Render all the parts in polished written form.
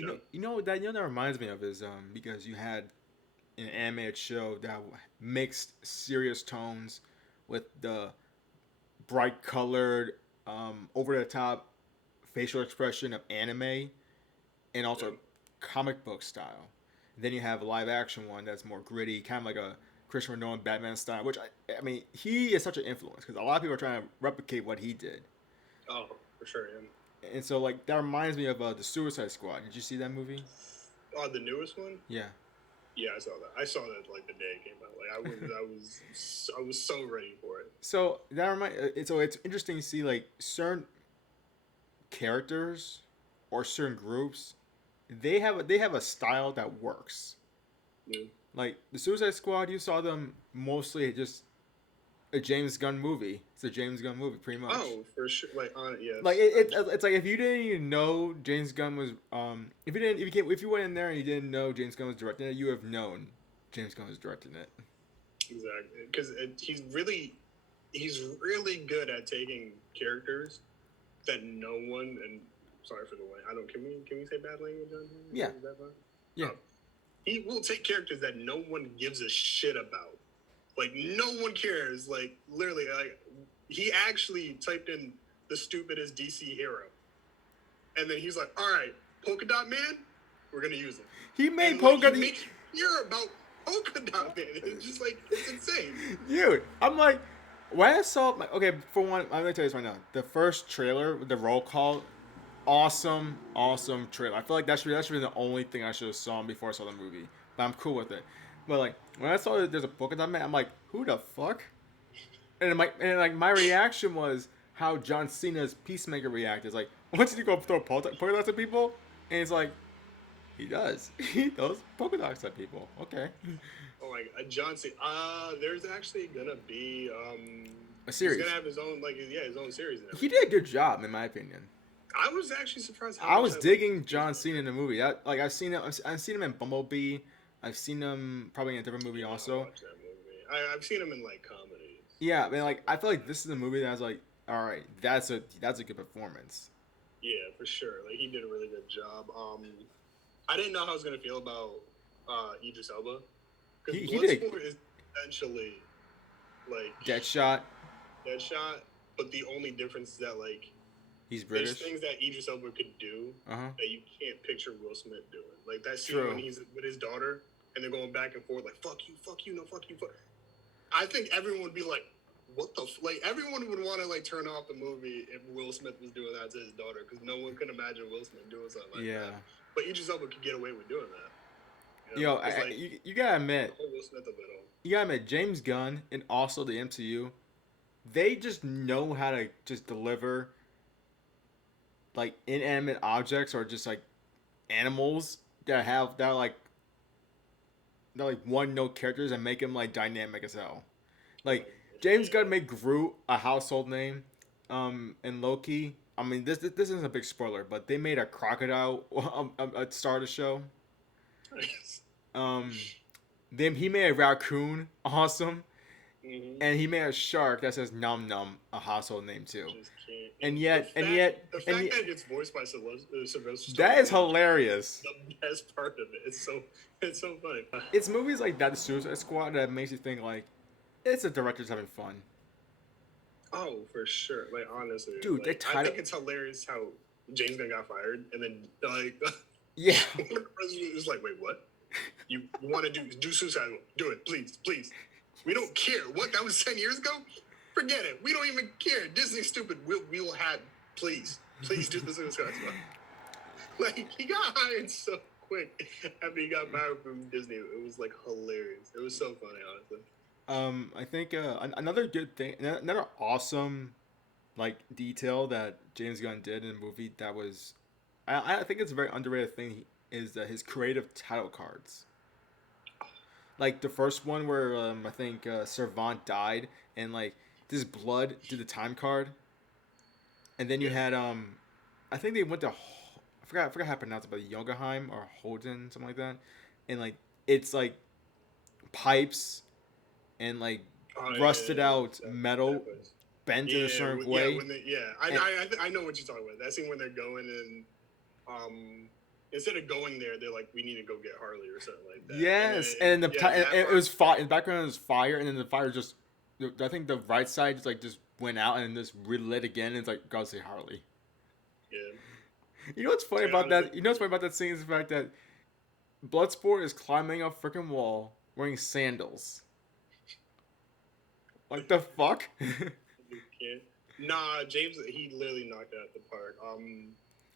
That reminds me of is because you had an animated show that mixed serious tones with the bright colored, over the top facial expression of anime and Yeah. also comic book style. Then you have a live action one that's more gritty, kind of like a Christopher Nolan Batman style. Which I mean, he is such an influence because a lot of people are trying to replicate what he did. Oh, for sure. Yeah. And so like that reminds me of the Suicide Squad. Did you see that movie? Oh, the newest one. Yeah. Yeah, I saw that. I saw that like the day it came out. Like I was so ready for it. So that remind so it's interesting to see like certain characters or certain groups they have a style that works. Yeah. Like the Suicide Squad, you saw them mostly just a James Gunn movie. It's a James Gunn movie, pretty much. Oh, for sure. Like on Like yes, it's like if you didn't even know James Gunn was if you went in there and you didn't know James Gunn was directing it, you have known James Gunn was directing it. exactly. Because he's really good at taking characters that no one and sorry for the way I don't can we say bad language on Yeah, here? Is that fine? yeah. He will take characters that no one gives a shit about. Like no one cares. Like literally, like he actually typed in the stupidest DC hero, and then he's like, "All right, Polka Dot Man, we're gonna use him." He made And like Polka. he makes you care about Polka Dot Man. It's just like it's insane. Dude, I'm like, when I saw like, okay, for one, I'm gonna tell you this right now. The first trailer with the roll call, awesome trailer. I feel like that should be the only thing I should have saw before I saw the movie. But I'm cool with it. But like when I saw that there's a Polka Dot Man, I'm like, who the fuck? My reaction was how John Cena's Peacemaker reacted. It's like, once you go throw polka dots at people, and it's like, he does. He throws polka dots at people. Okay. Oh my God, John Cena. There's actually gonna be A he's series. gonna have his own like his own series and He everything. did a good job, in my opinion. I was actually surprised how I much was I like. digging John Cena in the movie. I've seen him in Bumblebee. I've seen him probably in a different movie Still not also. watch that movie. I've seen him in like comedies. Yeah, I mean, like I feel like this is a movie that I was like, all right, that's a good performance. Yeah, for sure. Like he did a really good job. I didn't know how I was gonna feel about Idris Elba because He did Bloodsport is essentially like Deadshot. Deadshot, but the only difference is that like He's there's British. things that Idris Elba could do Uh huh. that you can't picture Will Smith doing. Like that scene True. when he's with his daughter and they're going back and forth like fuck you, no fuck you, fuck. I think everyone would be like, what the like everyone would want to like turn off the movie if Will Smith was doing that to his daughter because no one could imagine Will Smith doing something like Yeah. that. But Idris Elba could get away with doing that. Yo, It's like you gotta the admit, whole Will Smith of it all. James Gunn and also the MCU, they just know how to just deliver like inanimate objects or just like animals that are like they're like one note characters and make them like dynamic as hell. Like James Gunn made Groot a household name, and Loki. I mean, this isn't a big spoiler, but they made a crocodile start the show. Um, then he made a raccoon awesome, Mm-hmm. and he made a shark that says Num Num a household name too. Just can't. And The fact that it's voiced by Sylvester that is Stallone hilarious. the best part of it. It's so funny. It's movies like that, the Suicide Squad, that makes you think like it's the directors having fun. Oh, for sure. Like honestly, Dude, like, they I tied think up. it's hilarious how James Gunn got fired, and then like Yeah, the president was like, "Wait, what? You want to do Suicide? Do it, please, please. We don't care. What that was 10 years ago. Forget it. We don't even care. Disney's stupid. We will have. Please do the Suicide Squad. Like he got hired so quick after he got fired from Disney. It was like hilarious. It was so funny, honestly. I think another good thing, another awesome like detail that James Gunn did in the movie that was, I think it's a very underrated thing is his creative title cards. Like the first one where I think Servant died and like this blood did the time card, and then you Yeah. had I think they went to I forgot how to pronounce it, but Yogaheim or Holden something like that, and like it's like pipes and like Oh rusted out that metal was. bent in a certain Yeah, way. when they, And I know what you're talking about. That scene when they're going and um instead of going there, they're like, we need to go get Harley or something like that. And Yes, and yeah, that it part. was fire. In the background was fire, and then the fire just. I think the right side just went out and just relit again. And it's like God say Harley. Yeah. You know what's funny And about honestly, that? You know what's funny about that scene is the fact that Bloodsport is climbing a freaking wall wearing sandals. Like the fuck? you can't. Nah, James, he literally knocked it out the park. Oh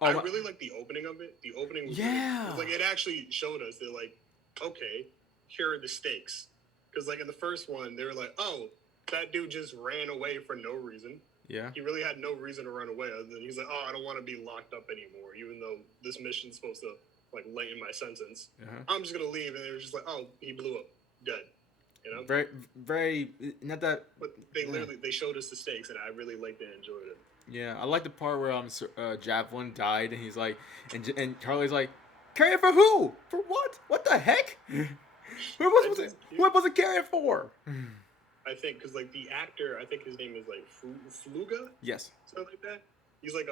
I my, really like the opening of it. The opening was really, yeah, cause like it actually showed us. They're like, okay, here are the stakes. Because like in the first one, they were like, oh, that dude just ran away for no reason. yeah, He really had no reason to run away other than he's like, oh, I don't want to be locked up anymore, even though this mission's supposed to like lighten my sentence. uh-huh. I'm just gonna leave, and they were just like, oh, he blew up, dead. You know. Very, very. Not that. But they Yeah. literally they showed us the stakes, and I really liked and enjoyed it. Yeah, I like the part where Javelin died, and he's like, and Charlie's like, carry it for who? For what? What the heck? Who was it carry it for? I think because like the actor, I think his name is like Fluga, Yes. something like that. He's like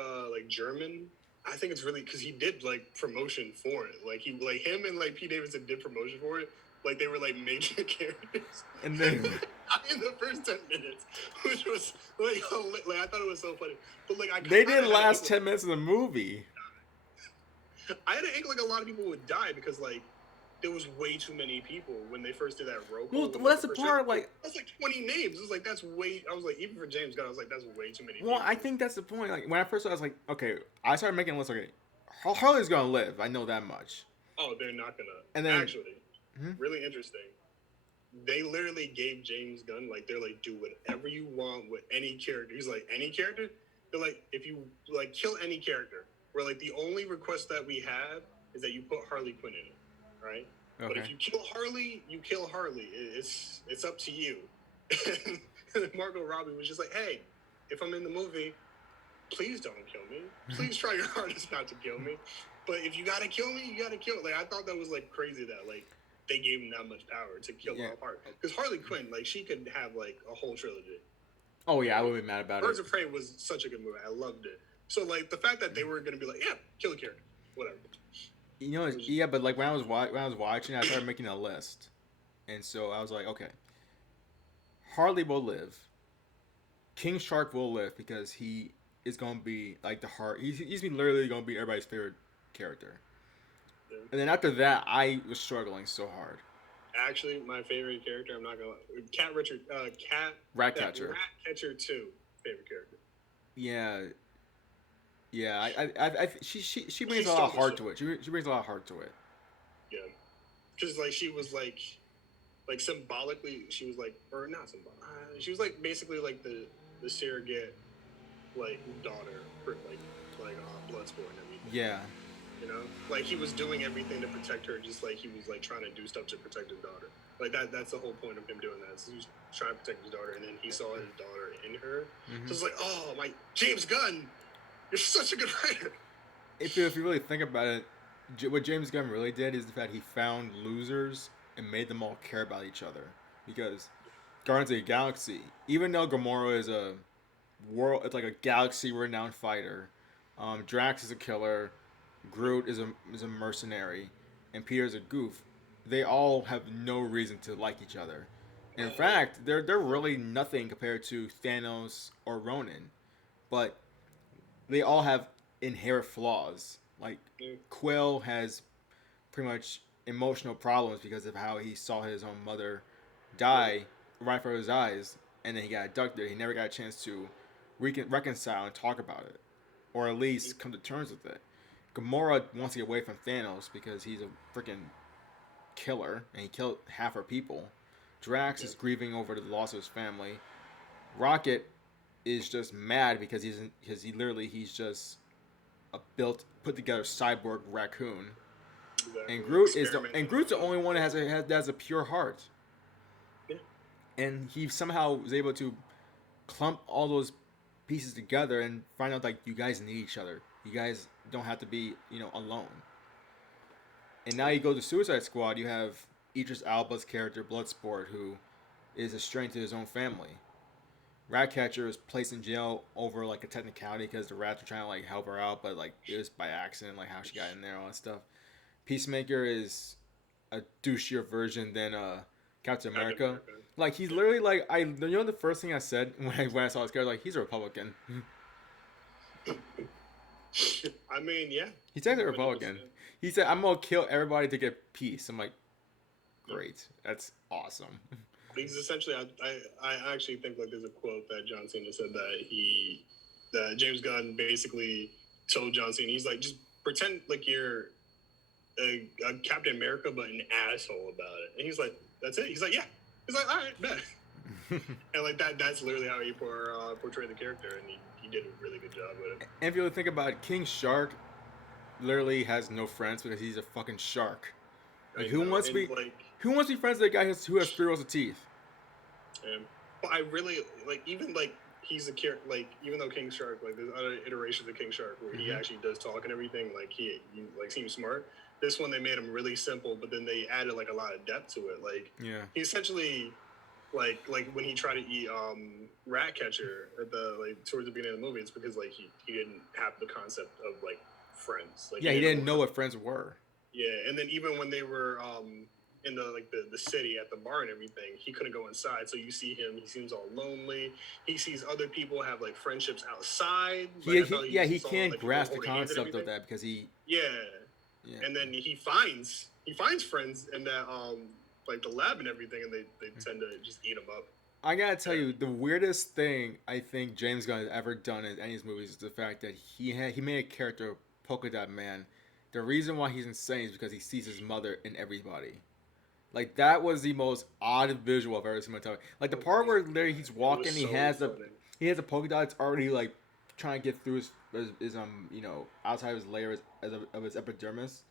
German. I think it's really because he did like promotion for it. Like him and like Pete Davidson did promotion for it. Like they were like major characters. And then in the first 10 minutes, which was like I thought it was so funny. But like they didn't last 10 minutes of the movie. I had to think like a lot of people would die because like there was way too many people when they first did that roll call. Well, that's the part. Like that's like 20 names. It was like that's way. I was like even for James Gunn, I was like that's way too many. Well, people. I think that's the point. Like when I first saw it, I was like, okay, I started making a list. Okay, Harley's gonna live. I know that much. Oh, they're not gonna. And then actually, really interesting. They literally gave James Gunn like they're like do whatever you want with any character. He's like any character. They're like if you like kill any character. We're like the only request that we have is that you put Harley Quinn in it, right? Okay. But if you kill Harley, you kill Harley. It's up to you. And Margot Robbie was just like, hey, if I'm in the movie, please don't kill me. Please try your hardest not to kill me. But if you gotta kill me, you gotta kill. Like I thought that was like crazy that like they gave him that much power to kill off Harley. Because Harley Quinn, like she could have like a whole trilogy. Oh yeah, I would be mad about Birds it. of Prey was such a good movie. I loved it. So like the fact that they were gonna be like, yeah, kill a character, whatever. You know, yeah, but like when I was watching, I started making a list, and so I was like, okay, Harley will live. King Shark will live because he is gonna be like the heart. He's literally gonna be everybody's favorite character. Yeah. And then after that, I was struggling so hard. Actually, my favorite character, I'm not gonna lie, Cat Richard, Ratcatcher. Ratcatcher 2, favorite character. Yeah. Yeah, she brings a lot of heart to it. She brings a lot of heart to it. Yeah, because like she was like symbolically, she was like, or not symbolic. She was like basically like the surrogate like daughter for like Bloodsport and everything. Yeah. You know, like he was doing everything to protect her, just like he was like trying to do stuff to protect his daughter. Like that's the whole point of him doing that. So he was trying to protect his daughter, and then he saw his daughter in her. So it's like, oh my, James Gunn. You're such a good writer. If you really think about it, what James Gunn really did is the fact he found losers and made them all care about each other. Because Guardians of the Galaxy, even though Gamora is it's like a galaxy-renowned fighter, Drax is a killer, Groot is a mercenary, and Peter's a goof. They all have no reason to like each other. In fact, they're really nothing compared to Thanos or Ronan. But they all have inherent flaws. Like Quill has pretty much emotional problems because of how he saw his own mother die right before his eyes, and then he got abducted. He never got a chance to reconcile and talk about it, or at least come to terms with it. Gamora wants to get away from Thanos because he's a freaking killer and he killed half her people. Drax is grieving over the loss of his family. Rocket is just mad because he's just a put together cyborg raccoon, and Groot's the only one that has a pure heart, and he somehow was able to clump all those pieces together and find out like you guys need each other. You guys don't have to be alone. And now you go to Suicide Squad. You have Idris Elba's character Bloodsport, who is a stranger to his own family. Ratcatcher is placed in jail over like a technicality because the rats are trying to like help her out, but like it was by accident, like how she got in there, all that stuff. Peacemaker is a douchier version than Captain Captain America. America. Like he's Yeah. literally like the first thing I said when I saw his character, like he's a Republican. I mean, yeah, He's actually a 100%. Republican. He said, "I'm gonna kill everybody to get peace." I'm like, great, that's awesome. Because essentially, I actually think like there's a quote that John Cena said that James Gunn basically told John Cena, he's like, just pretend like you're a Captain America, but an asshole about it. And he's like, that's it. He's like, yeah. He's like, all right, bet. And like that's literally how he portrayed the character, and he did a really good job with it. And if you really think about it, King Shark literally has no friends because he's a fucking shark. Like I know, and like, who wants to be friends with a guy who has 3 rows of teeth? but I really like even like he's a character like even though King Shark like there's other iterations of King Shark where he actually does talk and everything like he like seems smart. This one they made him really simple, but then they added like a lot of depth to it. Like he essentially like when he tried to eat Ratcatcher at the like towards the beginning of the movie, it's because like he didn't have the concept of like friends. Like he didn't know what friends were. Yeah, and then even when they were in the like the city at the bar and everything, he couldn't go inside. So you see him; he seems all lonely. He sees other people have like friendships outside. He can't grasp the concept of that because he. Yeah. And then he finds friends in that like the lab and everything, and they tend to just eat him up. I gotta tell you, the weirdest thing I think James Gunn has ever done in any of his movies is the fact that he made a character, Polka Dot Man. The reason why he's insane is because he sees his mother in everybody. Like that was the most odd visual I've ever seen in my time. Like the part where literally he's walking, he has a polka dot. It's already like trying to get through his outside of his layer of his epidermis,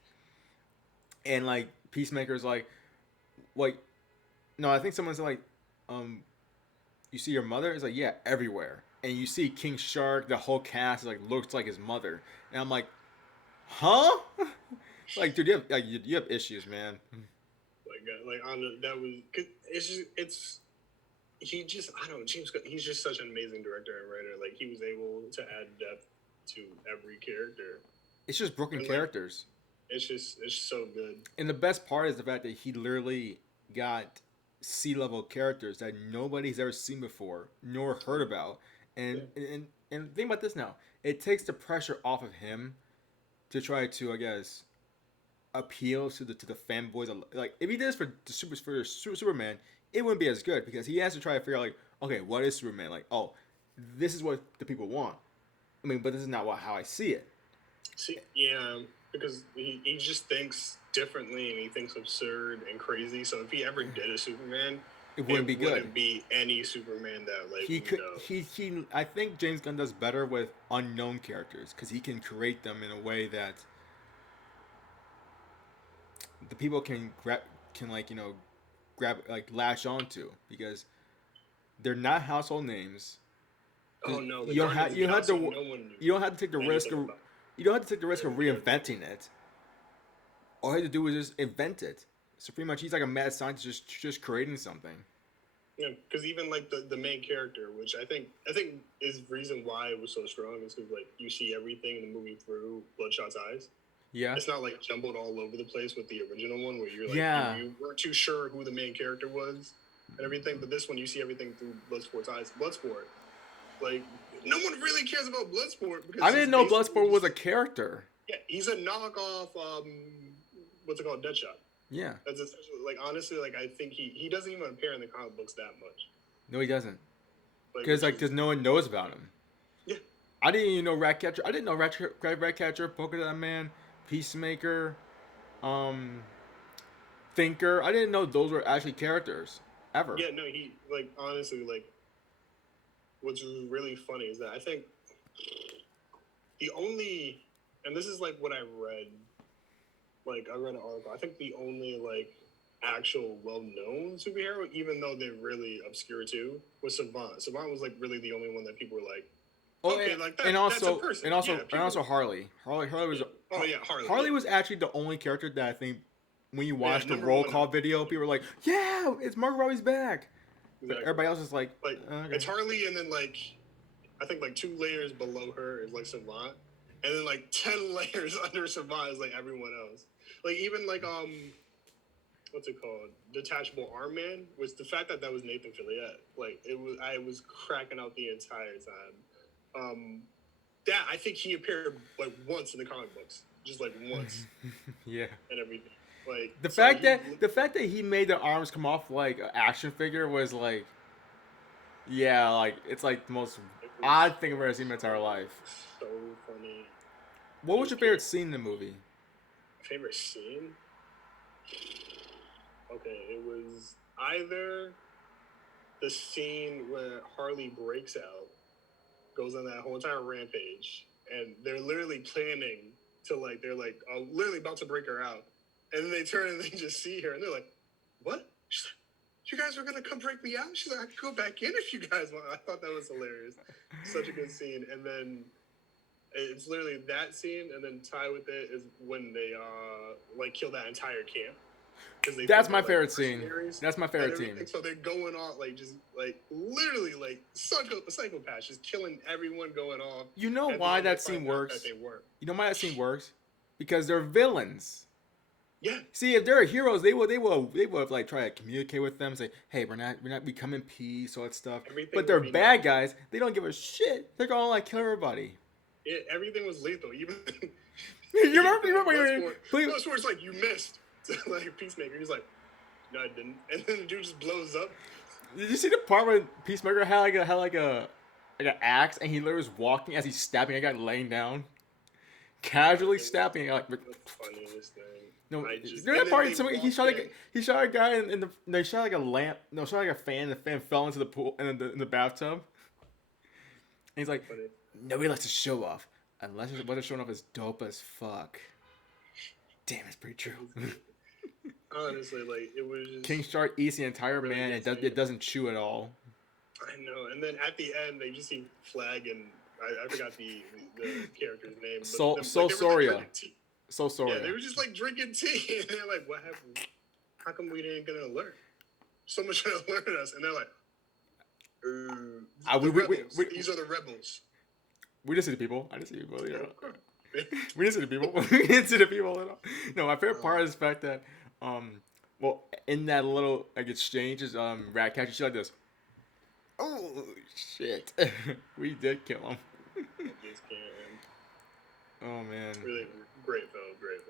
and like Peacemaker's like no, I think someone said like you see your mother? It's like, yeah, everywhere. And you see King Shark, the whole cast like looks like his mother, and I'm like, huh? Like, dude, you have issues, man. Like on that was it's he just I don't know, James Gunn, he's just such an amazing director and writer. Like he was able to add depth to every character. It's just broken characters. It's so good. And the best part is the fact that he literally got C-level characters that nobody's ever seen before nor heard about. And think about this now. It takes the pressure off of him to try to, I guess, appeal to the fanboys. Like if he did this for Superman, it wouldn't be as good because he has to try to figure out like, okay, what is Superman? Like, oh, this is what the people want. I mean, but this is not how I see it. See, yeah, because he just thinks differently and he thinks absurd and crazy. So if he ever did a Superman, it wouldn't be good. It wouldn't be any Superman that like he could. He. I think James Gunn does better with unknown characters because he can create them in a way that the people can latch onto because they're not household names. Oh no! You don't have to take the risk of reinventing it. All he had to do was just invent it. So pretty much, he's like a mad scientist, just creating something. Yeah, because even like the main character, which I think is the reason why it was so strong, is because like you see everything in the movie through Bloodshot's eyes. Yeah, it's not like jumbled all over the place with the original one where you're like you weren't too sure who the main character was and everything. But this one, you see everything through Bloodsport's eyes. Bloodsport, like no one really cares about Bloodsport because I didn't know Bloodsport was a character. Yeah, he's a knockoff. What's it called? Deadshot. Yeah, that's essentially like honestly, like I think he doesn't even appear in the comic books that much. No, he doesn't. Because no one knows about him. Yeah, I didn't even know Ratcatcher. I didn't know Ratcatcher, Polka Dot Man, Peacemaker, Thinker. I didn't know those were actually characters ever. Yeah, no, he like honestly like. What's really funny is that I think the only, and this is like what I read. Like I read an article. I think the only like actual well-known superhero, even though they're really obscure too, was Savant. Savant was like really the only one that people were like, okay, like that, that's a person. And also Harley. Harley was. Oh yeah, Harley. Harley was actually the only character that I think when you watch the roll call video, people were like, "Yeah, it's Margot Robbie's back." But exactly. everybody else is like, Like okay. it's Harley, and then like I think like 2 layers below her is like Savant, and then like 10 layers under Savant is like everyone else. Like even like what's it called? Detachable Arm Man was the fact that that was Nathan Fillion. Like it was, I was cracking out the entire time. That I think he appeared like once in the comic books, just like once Yeah. and everything. Like The so fact he that the fact that he made the arms come off like an action figure was like, yeah, like it's like the most it was odd thing I've ever seen in my entire life. so funny. What was Just your favorite getting scene in the movie? favorite scene. Okay, it was either the scene where Harley breaks out, goes on that whole entire rampage, and they're literally planning to like they're like literally about to break her out, and then they turn and they just see her, and they're like, "What?" She's like, "You guys were gonna come break me out?" She's like, "I could go back in if you guys want." I thought that was hilarious, such a good scene. And then it's literally that scene, and then tie with it is when they like kill that entire camp because they That's think my they're like favorite scene. mercenaries That's my and favorite scene. everything. So they're going off like just like literally like psychopaths, just killing everyone going off. You know At the why end, they that scene find out that works? they weren't. You know why that scene works? Because they're villains. Yeah, See, if they're heroes, they will like try to communicate with them, say, "Hey, we come in peace," all that stuff. everything But would they're be bad normal. guys. They don't give a shit. They're gonna like kill everybody. Everything was lethal. Even you remember? even You remember? Please. Bloodsport's like you missed. Like Peacemaker, he's like, no, I didn't. And then the dude just blows up. Did you see the part when Peacemaker had like an axe and he literally was walking as he's stabbing a guy laying down, casually It was stabbing like. the funniest thing. No, I just during and that then part, they he walked shot in. he shot a guy in the they shot like a lamp. No, shot like a fan. And the fan fell into the pool in the bathtub. And he's So like, funny. nobody likes to show off unless what they're showing off is dope as fuck. Damn, it's pretty true. Honestly, like it was King just Shark eats the entire really man. good And scene. it doesn't chew at all. I know. And then at the end, they just see Flag and I forgot the character's name, but So like they were like Soria. drinking tea. So Yeah, they Soria. were just like drinking tea, and they're like, "What happened? How come we didn't get an alert? So much to alert us." And they're like, Uh, "The we, we, we, rebels. we, These are the rebels." we didn't see the people. I didn't see the people. You know. Okay. We didn't see the people. We didn't see the people at all. No, my favorite part Um, is the fact that, well, in that little like exchange, Rat Catcher, she's like this. Oh shit, we did kill him. I just can't. Oh man. Really great film. Great